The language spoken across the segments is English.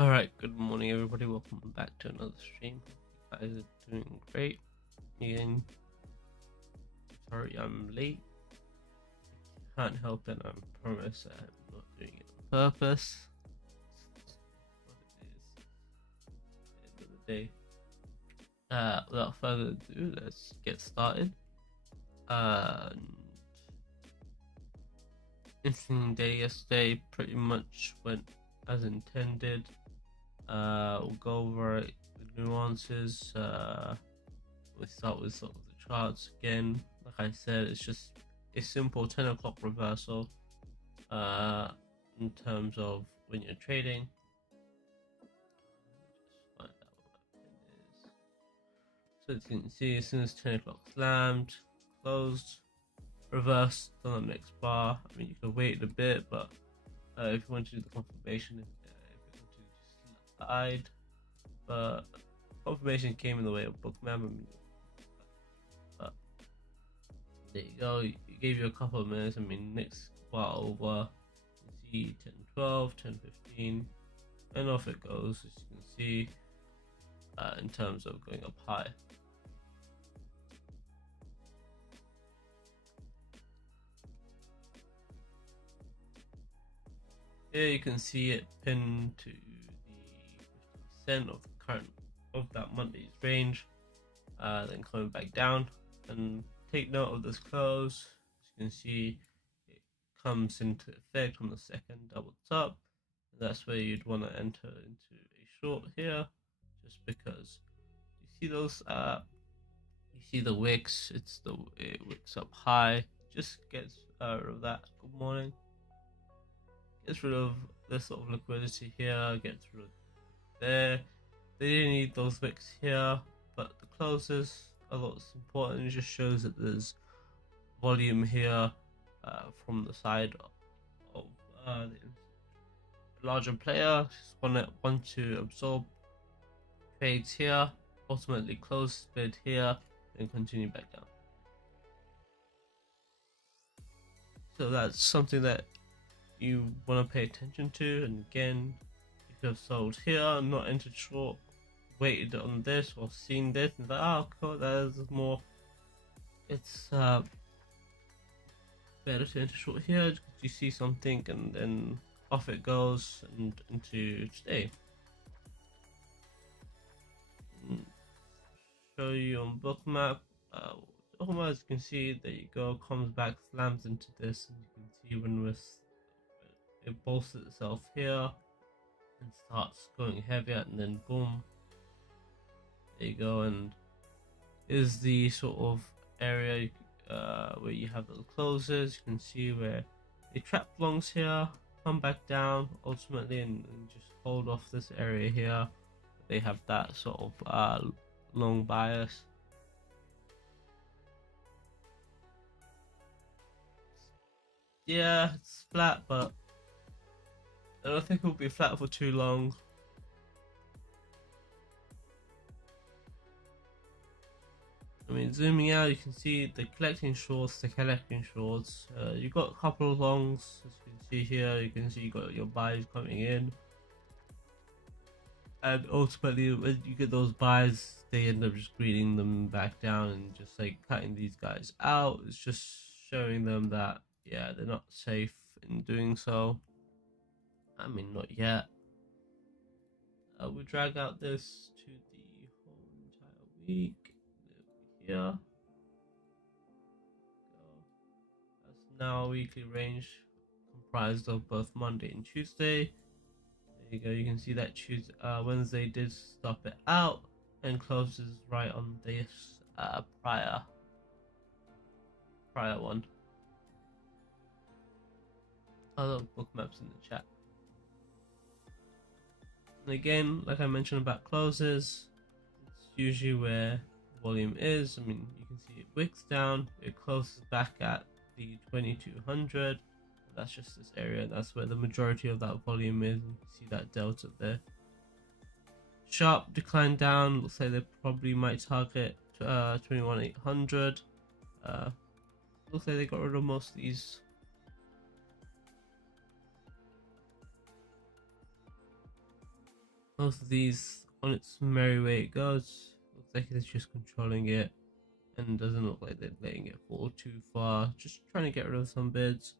Alright, good morning everybody, welcome back to another stream. Hope you guys are doing great. Again, sorry I'm late. Can't help it, I promise I'm not doing it on purpose. What it is, at the end of the day. Without further ado, let's get started. Interesting day yesterday, pretty much went as intended. We'll go over the nuances. We start with sort of the charts again. Like I said, it's just a simple 10 o'clock reversal in terms of when you're trading. Just find out what my pin is. So as you can see, as soon as 10 o'clock slammed, closed, reversed on the next bar. I mean, you can wait a bit, but if you want to do the confirmation, if you want to just slide, but confirmation came in the way of Bookmap. I mean, there you go, it gave you a couple of minutes. I mean, next bar over, you see 10 12, 10 15, and off it goes, as you can see, in terms of going up high. Here you can see it pinned to the 50% of the current of that Monday's range, then coming back down. And take note of this close. As you can see, it comes into effect on the second double top. That's where you'd want to enter into a short here, just because you see those you see the wicks, it wicks up high, just gets rid of that. Good morning. Gets rid of this sort of liquidity here, gets rid of there. They didn't need those wicks here, but the closes are what's important. It just shows that there's volume here from the side of the larger player. Just want to absorb trades here, ultimately close bid here, and continue back down. So that's something that you want to pay attention to. And again, you could have sold here, not entered short, waited on this or seen this and like, oh cool, there's more. It's better to enter short here because you see something and then off it goes and into today. Show you on Bookmap. As you can see, there you go, comes back, slams into this, and you can see when it bolsters itself here and starts going heavier, and then boom, there you go, and is the sort of area where you have the closes. You can see where they trap longs here, come back down ultimately, and just hold off this area here. They have that sort of long bias. Yeah, it's flat, but I don't think it will be flat for too long. I mean, zooming out, you can see they're collecting shorts. You've got a couple of longs, as you can see here. You can see you got your buys coming in, and ultimately, when you get those buys, they end up just greeting them back down and just like cutting these guys out. It's just showing them that yeah, they're not safe in doing so. I mean, not yet. We'll drag out this to the whole entire week. Here. That's now a weekly range comprised of both Monday and Tuesday. There you go. You can see that Wednesday did stop it out and closes right on this prior one. Other book maps in the chat. And again, like I mentioned about closes, it's usually where volume is. I mean, you can see it wicks down, it closes back at the 2200. That's just this area. That's where the majority of that volume is. You can see that delta there. Sharp decline down. Looks like they probably might target 21800. Looks like they got rid of most of these. most of these on its merry way it goes. Looks like it's just controlling it, and doesn't look like they're letting it fall too far. Just trying to get rid of some bids.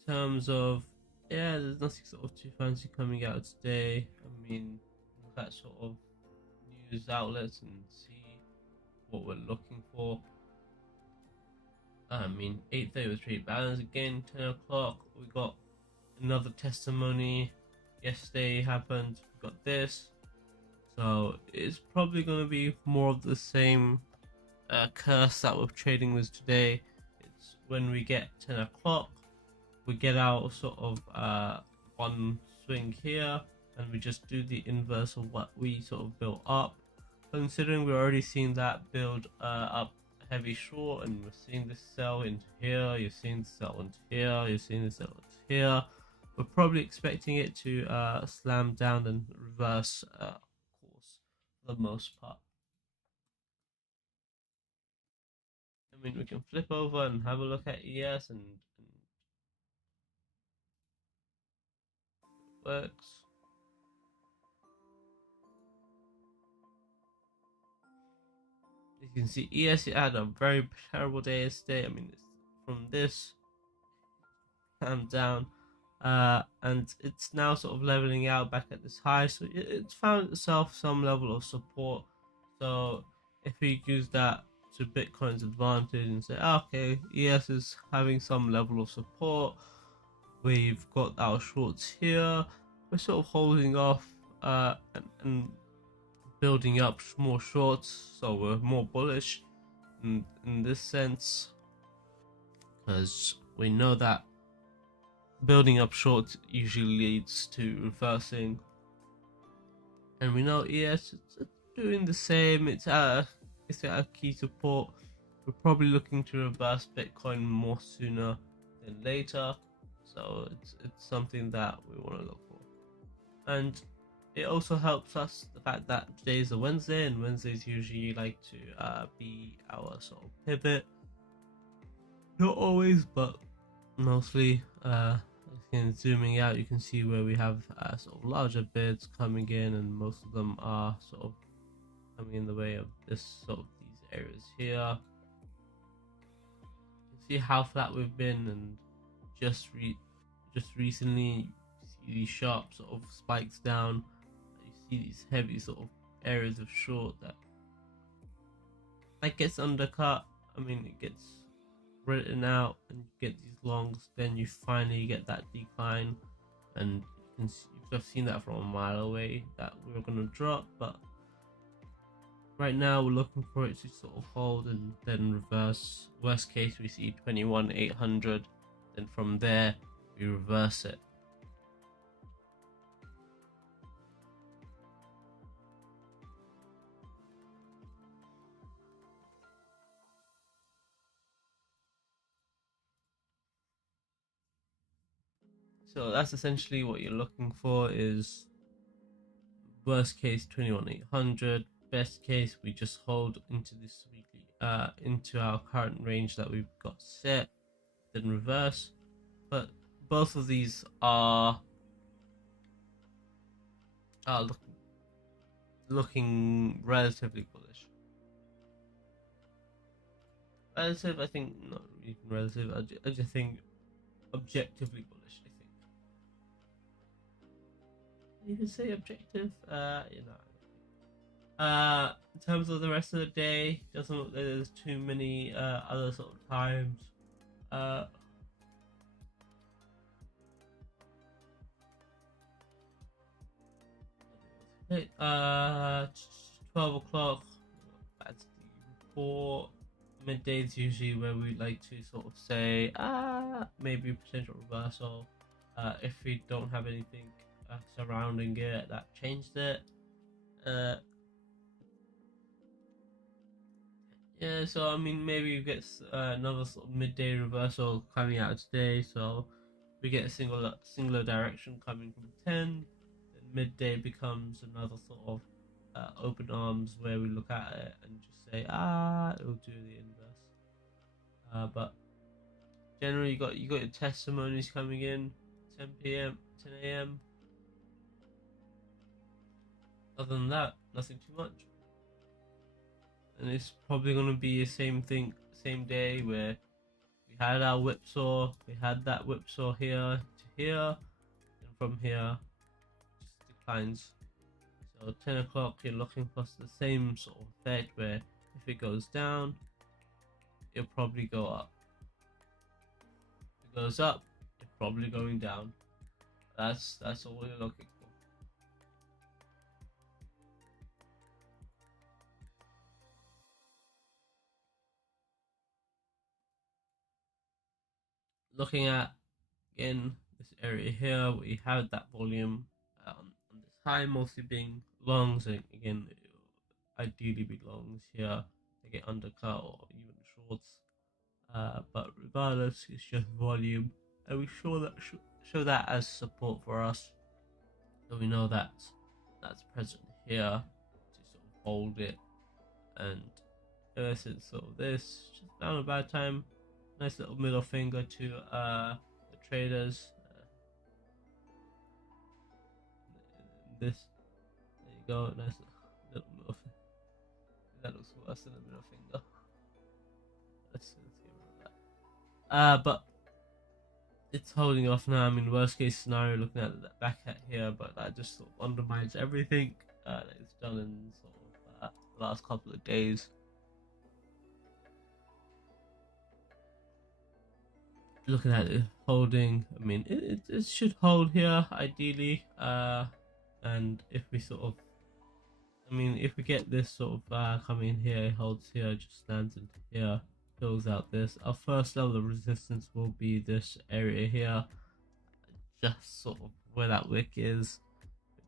In terms of, yeah, there's nothing sort of too fancy coming out today. I mean, look at sort of news outlets and see what we're looking for. I mean, 8:30 was pretty balanced again. 10 o'clock, we got another testimony. Yesterday happened. We got this. So it's probably going to be more of the same curse that we're trading with today. It's when we get 10 o'clock, we get out sort of one swing here, and we just do the inverse of what we sort of built up. Considering we're already seeing that build up heavy short, and we're seeing this sell into here, you're seeing the sell into here, you're seeing the sell into here, we're probably expecting it to slam down and reverse course for the most part. I mean, we can flip over and have a look at ES, and it works. You can see ES had a very terrible day yesterday. I mean, it's from this down, and it's now sort of leveling out back at this high, so it's found itself some level of support. So if we use that to Bitcoin's advantage and say, okay, ES is having some level of support, we've got our shorts here, we're sort of holding off and building up more shorts, so we're more bullish in this sense, because we know that building up shorts usually leads to reversing, and we know ES is doing the same. It's at a key support. We're probably looking to reverse Bitcoin more sooner than later, so it's something that we want to look for. And it also helps us the fact that today is a Wednesday, and Wednesdays usually like to be our sort of pivot. Not always, but mostly. Again, zooming out, you can see where we have sort of larger bids coming in, and most of them are sort of coming in the way of this sort of these areas here. You can see how flat we've been, and just recently you see these sharp sort of spikes down. You see these heavy sort of areas of short that gets undercut. I mean, it gets written out and you get these longs, then you finally get that decline, and you have seen that from a mile away that we were going to drop, but right now we're looking for it to sort of hold and then reverse. Worst case, we see 21,800, then from there we reverse it. So that's essentially what you're looking for, is worst case 21,800, best case we just hold into this weekly into our current range that we've got set, then reverse. But both of these are looking relatively bullish. Relative, I think, not even relative, I just think objectively bullish, I think. You can say objective, you know. In terms of the rest of the day, doesn't look like there's too many other sort of times. Uh, 12 o'clock, that's the report. Midday is usually where we like to sort of say, maybe potential reversal. If we don't have anything surrounding it that changed it. Yeah, so I mean, maybe we get another sort of midday reversal coming out today. So we get a singular direction coming from 10. Then midday becomes another sort of open arms where we look at it and just say, it'll do the inverse. But Generally, you got your testimonies coming in 10 p.m., 10 a.m. Other than that, nothing too much. And it's probably gonna be the same thing, same day where we had our whipsaw, we had that whipsaw here to here, and from here just declines. So 10 o'clock, you're looking for the same sort of effect where if it goes down, it'll probably go up. If it goes up, it's probably going down. That's all you're looking for. Looking at again this area here, we have that volume on this high, mostly being longs. And again, ideally be longs here. They get undercut or even shorts. But regardless, it's just volume, and we show that as support for us, so we know that's present here to sort of hold it. And ever since sort of this, just found a bad time. Nice little middle finger to the traders. This, there you go, nice little middle finger. That looks worse than a middle finger. Let's get rid of that. But it's holding off now. I mean, worst case scenario, looking at that back at here, but that just sort of undermines everything that it's done in sort of the last couple of days. Looking at it holding, I mean, it should hold here ideally. And if we sort of, I mean, if we get this sort of coming in here, it holds here, just stands into here, fills out this. Our first level of resistance will be this area here, just sort of where that wick is,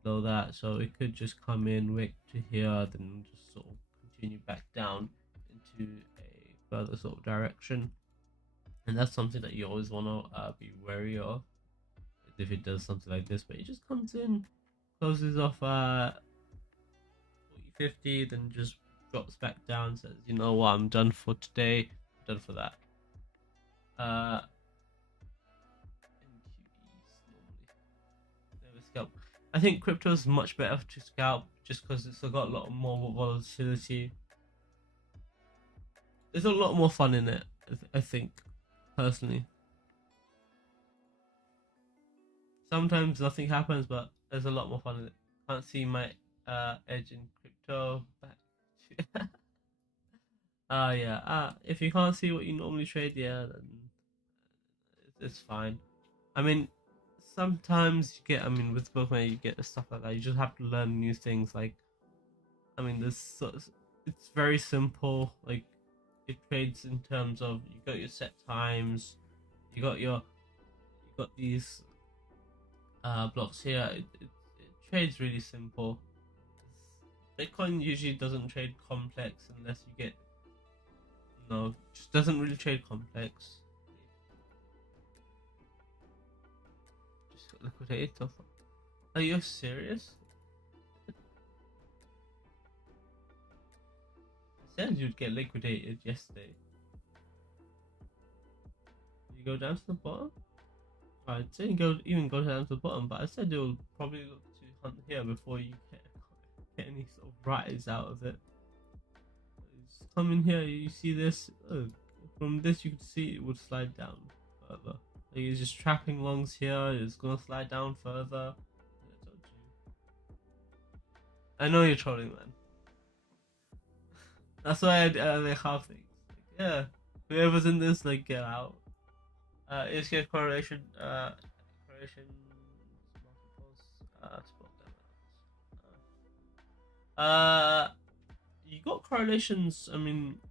below that. So it could just come in wick to here, then just sort of continue back down into a further sort of direction. And that's something that you always want to be wary of if it does something like this, but it just comes in, closes off 40.50, then just drops back down, says, you know what, I'm done for today, I'm done for that. Never scalp. I think crypto is much better to scalp just because it's got a lot more volatility. There's a lot more fun in it, I think, personally. Sometimes nothing happens, but there's a lot more fun in it. Can't see my edge in crypto. Yeah. If you can't see what you normally trade, yeah, then it's fine. I mean, sometimes you get, I mean, with Bookmap you get stuff like that. You just have to learn new things. Like, I mean, it's very simple. Like, it trades in terms of you got your set times, you got these blocks here. It trades really simple. Bitcoin usually doesn't trade complex unless you get just doesn't really trade complex. Just got liquidated. Are you serious? I said you'd get liquidated yesterday. You go down to the bottom? I didn't even go down to the bottom, but I said you'll probably look to hunt here before you get any sort of rise out of it. Just come in here, you see this? From this you can see it would slide down further. Like, he's just trapping longs here, it's gonna slide down further. I know you're trolling, man. That's why I like half things. Like, yeah, whoever's in this, like, get out. Is get correlation, multiples, spot them out. You got correlations. I mean,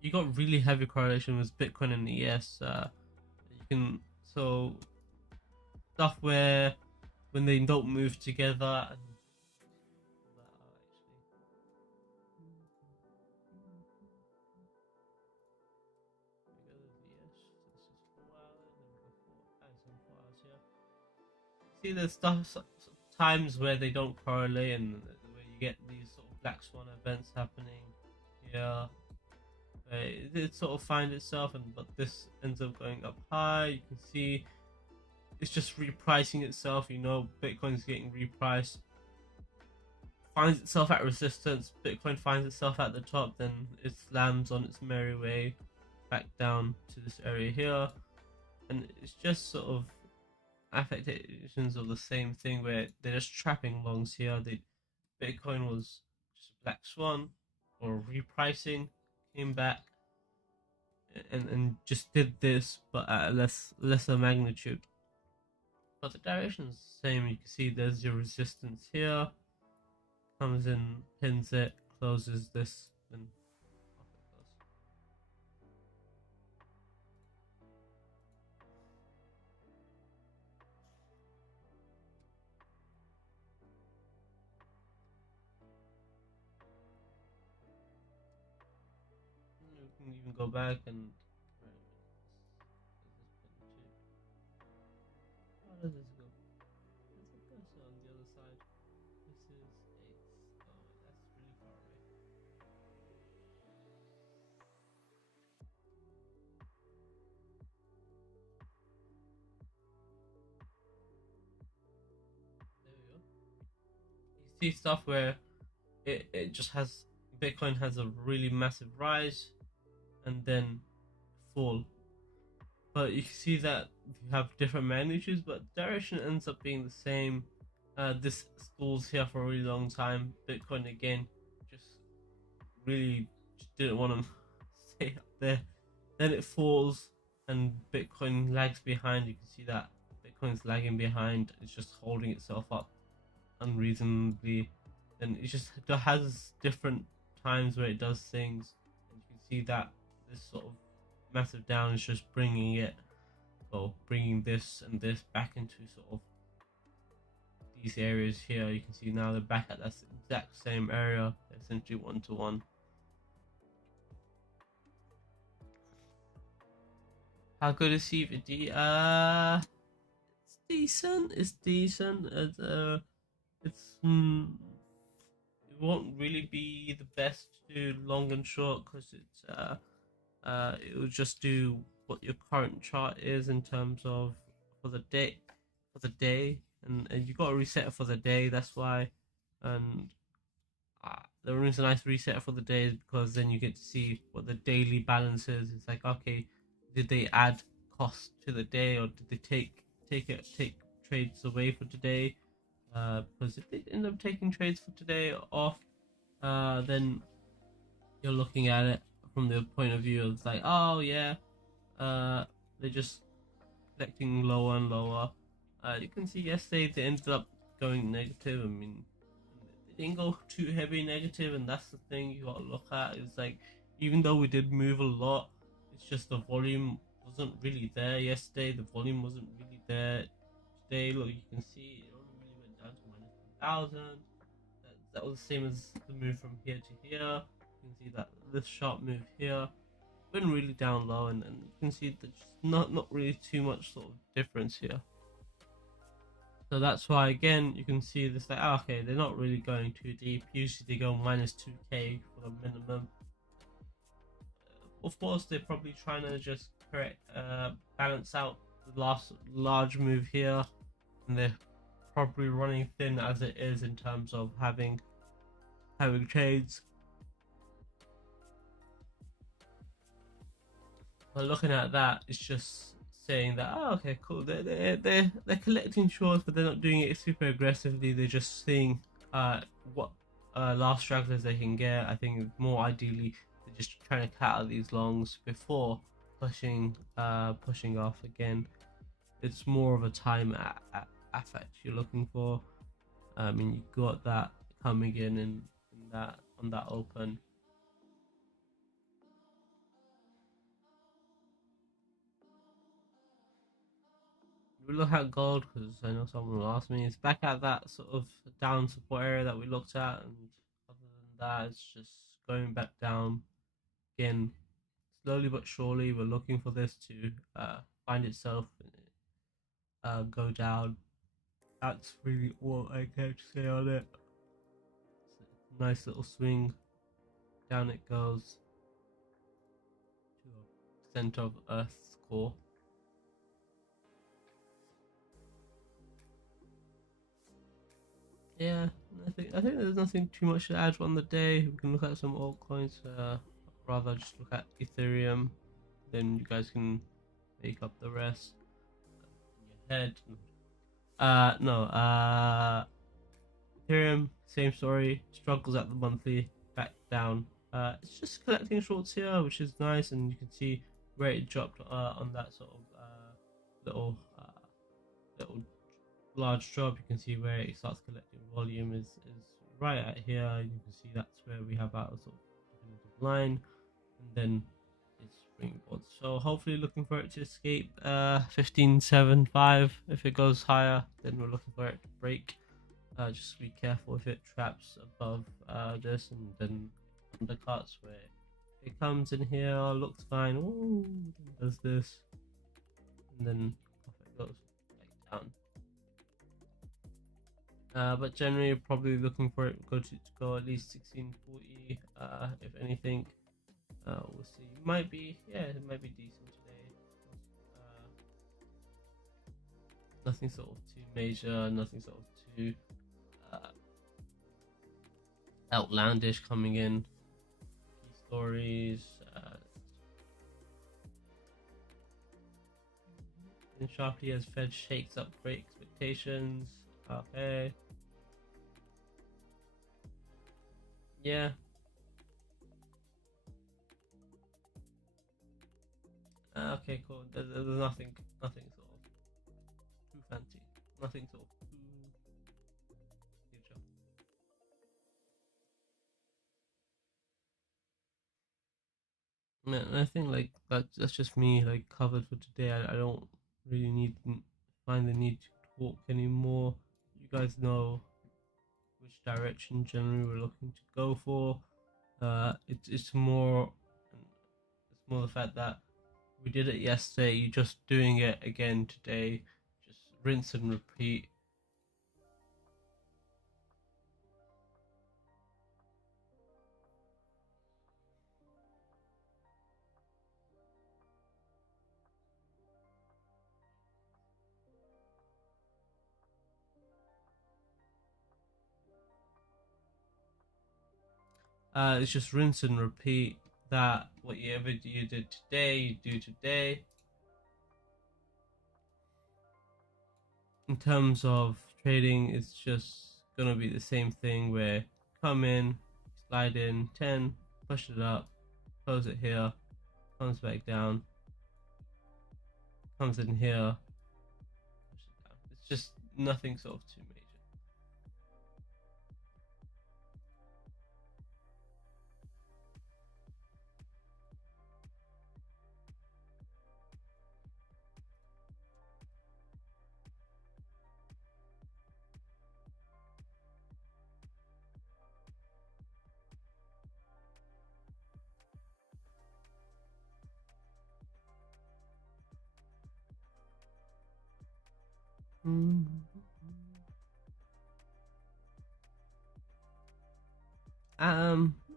you got really heavy correlation with Bitcoin and ES. You can stuff where when they don't move together and see there's times where they don't correlate and where you get these sort of black swan events happening here. it sort of finds itself, but this ends up going up high. You can see it's just repricing itself. Bitcoin's getting repriced, finds itself at resistance. Bitcoin finds itself at the top, then it slams on its merry way back down to this area here, and it's just sort of affectations of the same thing where they're just trapping longs here. Bitcoin was just a black swan or repricing, came back and just did this, but at a lesser magnitude. But the direction is the same. You can see there's your resistance here, comes in, pins it, closes this, and off it goes. You can even go back and how does this go? There's a cursor on the other side. This is 8. Oh, that's really far away. There we go. You see stuff where it just has Bitcoin has a really massive rise and then fall. But you can see that you have different magnitudes, but direction ends up being the same. This stalls here for a really long time. Bitcoin again just really just didn't want to stay up there. Then it falls and Bitcoin lags behind. You can see that Bitcoin's lagging behind. It's just holding itself up unreasonably. And it just has different times where it does things. And you can see that this sort of massive down is just bringing this and this back into sort of these areas here. You can see now they're back at that exact same area, essentially 1-to-1. How good is CVD? It's decent. It's decent. It won't really be the best to do long and short because it will just do what your current chart is in terms of for the day, and you got to reset it for the day. That's why, and the reason I reset it for the day is because then you get to see what the daily balance is. It's like, okay, did they add cost to the day or did they take trades away for today? Because if they end up taking trades for today off, then you're looking at it from the point of view of like, oh yeah, they're just collecting lower and lower. You can see yesterday they ended up going negative. I mean, they didn't go too heavy negative, and that's the thing you gotta look at. It's like, even though we did move a lot, it's just the volume wasn't really there yesterday. The volume wasn't really there today. Look, you can see it only really went down to -1,000. That was the same as the move from here to here. You can see that this sharp move here been really down low, and you can see that just not really too much sort of difference here. So that's why again you can see this like, okay, they're not really going too deep. Usually they go -2k for the minimum. Of course they're probably trying to just balance out the last large move here, and they're probably running thin as it is in terms of having trades. But looking at that, it's just saying that, oh, okay, cool. They're collecting shorts, but they're not doing it super aggressively. They're just seeing what last stragglers they can get. I think more ideally they're just trying to cut out these longs before pushing off again. It's more of a time effect you're looking for. I mean, you got that coming in that on that open. We look at gold because I know someone will ask me. It's back at that sort of down support area that we looked at, and other than that, it's just going back down again, slowly but surely. We're looking for this to find itself go down. That's really all I can say on it. It's a nice little swing, down it goes. center of Earth's core. Yeah, I think there's nothing too much to add on the day. We can look at some altcoins. Rather just look at Ethereum. Then you guys can make up the rest in your head. No. Ethereum, same story. Struggles at the monthly, back down. It's just collecting shorts here, which is nice, and you can see where it dropped on that sort of little large drop. You can see where it starts collecting volume is right at here. You can see that's where we have our sort of definitive line, and then it's springboard. So hopefully looking for it to escape 15.75. If it goes higher, then we're looking for it to break. Just be careful if it traps above this and then undercuts where it comes in here, looks fine. Ooh, does this, and then off it goes back down. But generally, probably looking for it to go at least 1640. If anything, we'll see. Might be, yeah, it might be decent today. Nothing sort of too major, nothing sort of too outlandish coming in. Key stories. And sharply as Fed shakes up great expectations. Okay. Yeah. Okay, cool. There's nothing sort of too fancy. Nothing sort of too future. Man, I think like that's just me like covered for today. I don't really find the need to talk anymore. You guys know which direction generally we're looking to go for. It's more the fact that we did it yesterday. You're just doing it again today. Just rinse and repeat. It's just rinse and repeat. That whatever you did today, you do today. In terms of trading, it's just gonna be the same thing where come in, slide in 10, push it up, close it here, comes back down, comes in here, push it down. It's just nothing sort of too major.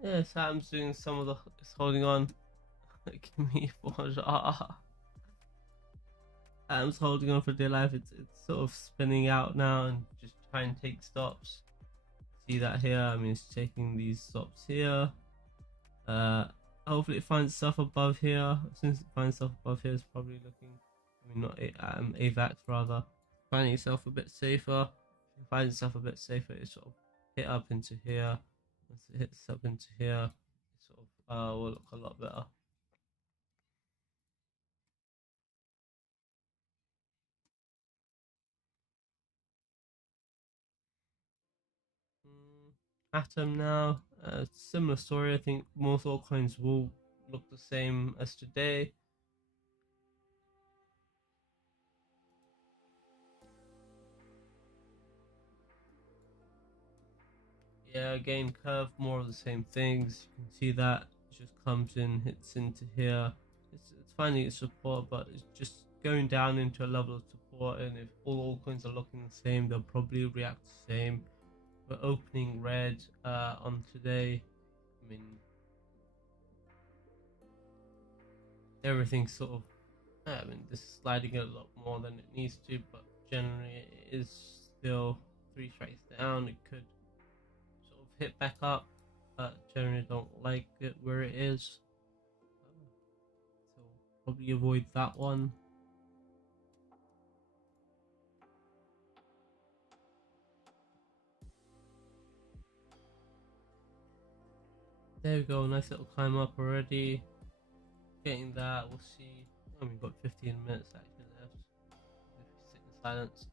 Yeah, Sam's doing some of the is holding on. Give me four. Sam's holding on for dear life. It's sort of spinning out now and just trying to take stops. See that here? I mean, it's taking these stops here. Hopefully it finds stuff above here. Since it finds stuff above here, it's probably looking. I mean, not AVAX rather. Finding itself a bit safer. If it finds itself a bit safer, it sort of hit up into here. Once it hits up into here, it sort of will look a lot better. Atom now, similar story. I think most altcoins will look the same as today. Yeah, again, curve, more of the same things. You can see that it just comes in, hits into here. It's finding its support, but it's just going down into a level of support. And if all altcoins are looking the same, they'll probably react the same. We're opening red on today. I mean, everything's sort of, I mean, this is sliding a lot more than it needs to, but generally it is still three strikes down. It could sort of hit back up, but generally don't like it where it is. So probably avoid that one. There we go, nice little climb up already. Getting that, we'll see. Oh, we've got 15 minutes actually left. If we sit in silence.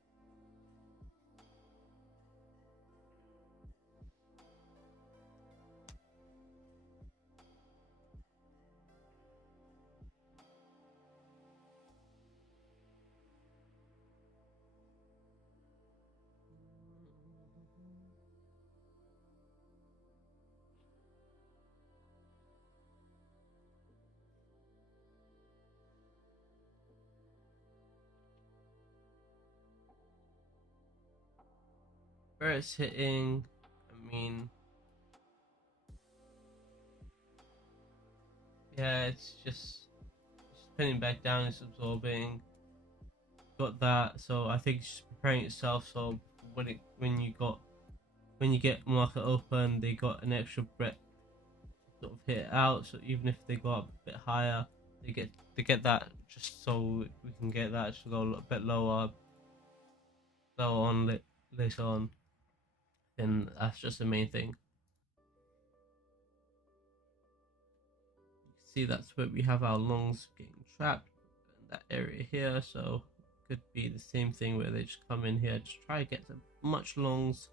Where it's hitting, I mean, yeah, it's just pinning back down, it's absorbing. Got that, so I think it's just preparing itself. So when you get market open, they got an extra breath sort of hit it out. So even if they go up a bit higher, they get that just so we can get that to go a bit lower on later on. Then that's just the main thing. You can see that's where we have our longs getting trapped in that area here. So could be the same thing where they just come in here, just try to get as much longs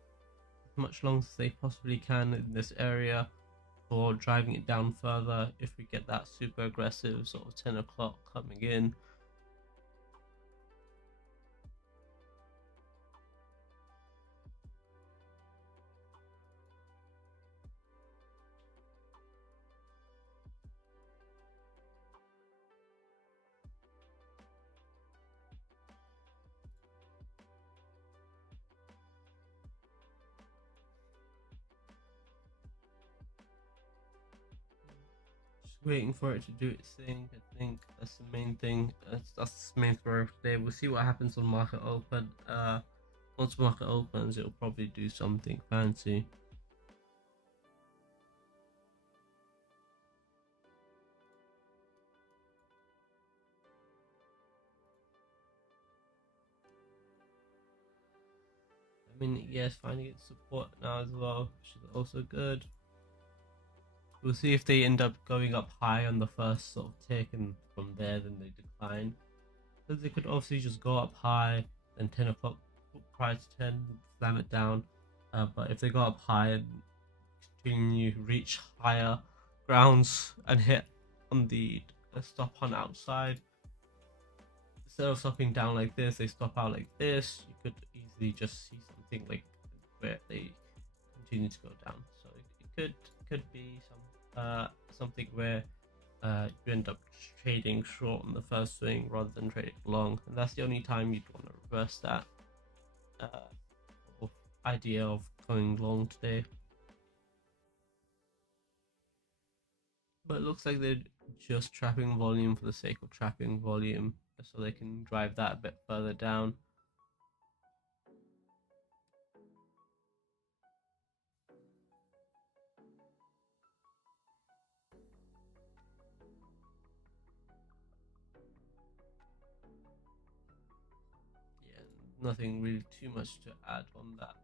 as they possibly can in this area, or driving it down further if we get that super aggressive sort of 10 o'clock coming in. Just waiting for it to do its thing. I think that's the main thing. That's the main story for today. We'll see what happens on market open. Once market opens, it'll probably do something fancy. I mean, yes, finding its support now as well, which is also good. We'll see if they end up going up high on the first sort of tick, and from there then they decline. Because they could obviously just go up high, then 10 o'clock prior to 10, slam it down. But if they go up high and continue reach higher grounds and hit on the stop on outside, instead of stopping down like this, they stop out like this. You could easily just see something like where they continue to go down. So it could be something where you end up trading short on the first swing rather than trading long, and that's the only time you'd want to reverse that idea of going long today. But it looks like they're just trapping volume for the sake of trapping volume, so they can drive that a bit further down. Yeah, nothing really too much to add on that.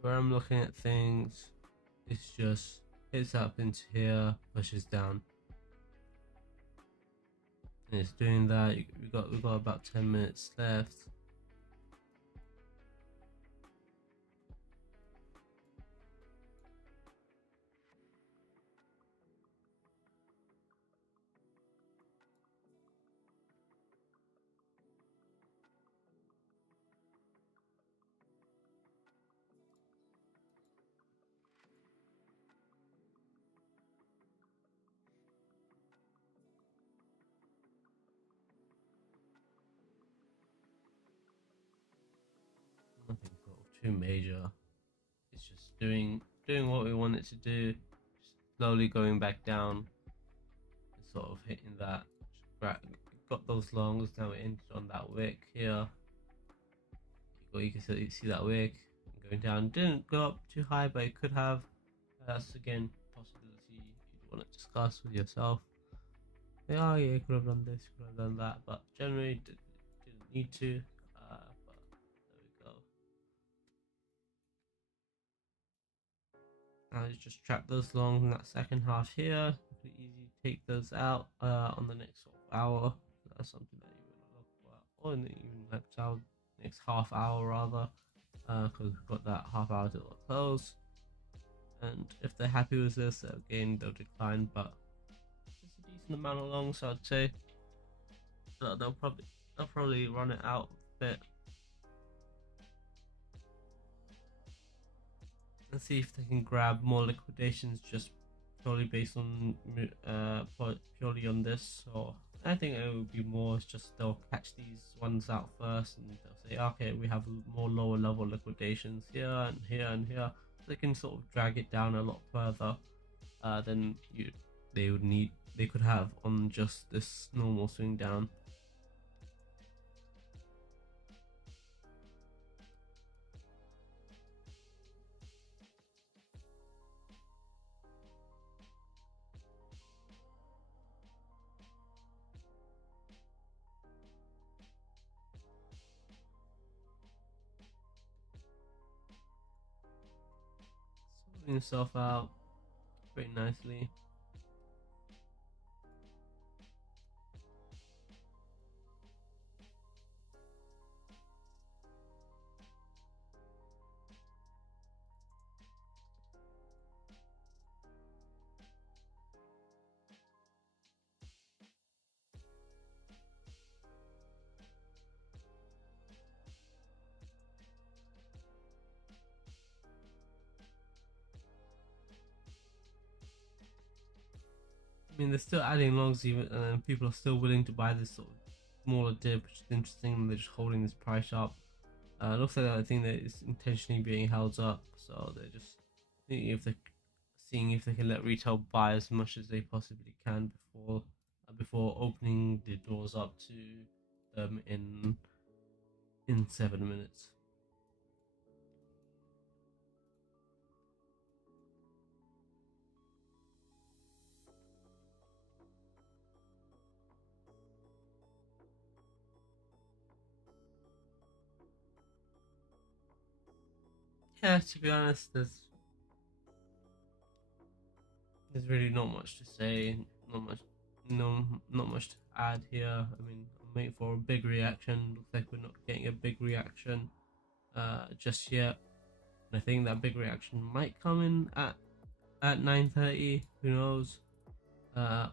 Where I'm looking at things, it's just hits up into here, pushes down, and it's doing that. We got about 10 minutes left. too major. It's just doing what we want it to do, slowly going back down, and sort of hitting that. Got those longs. Now we ended on that wick here. You can see that wick going down. Didn't go up too high, but it could have. That's again possibility you want to discuss with yourself. Yeah, you could have done this, could have done that, but generally didn't need to. But there we go. Now you just trap those long in that second half here. Pretty easy to take those out on the next sort of hour. That's something that you want to look for, or in the even next half hour rather, because we've got that half hour till the close. And if they're happy with this, again they'll decline, but it's a decent amount of longs, I'd say. So they'll probably run it out a bit and see if they can grab more liquidations just purely based on purely on this. Or I think it would be more just they'll catch these ones out first and they'll say, okay, we have more lower level liquidations here and here and here. They can sort of drag it down a lot further than they could have on just this normal swing down. Sorting yourself out pretty nicely. I mean, they're still adding longs even, and people are still willing to buy this sort of smaller dip, which is interesting. They're just holding this price up. Looks like I think that it's intentionally being held up, so they're just seeing if they can let retail buy as much as they possibly can before opening the doors up to them in 7 minutes. Yeah, to be honest, there's really not much to say, not much to add here. I mean, I'm waiting for a big reaction. Looks like we're not getting a big reaction just yet. And I think that big reaction might come in at 9:30. Who knows?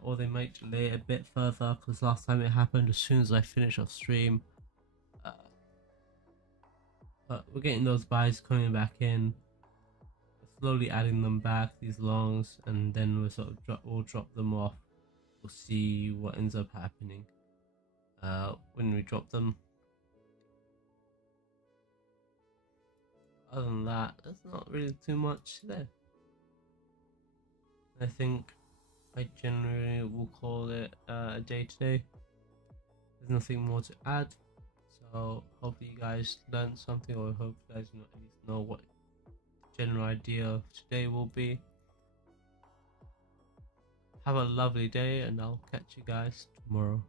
Or they might delay it a bit further, because last time it happened as soon as I finished off stream. Uh, but we're getting those buys coming back in, slowly adding them back, these longs, and then we'll sort of we'll drop them off. We'll see what ends up happening when we drop them. Other than that, there's not really too much there. I think I generally will call it a day today. There's nothing more to add, so hopefully you guys learned something, or hope you guys at least know what the general idea of today will be. Have a lovely day, and I'll catch you guys tomorrow.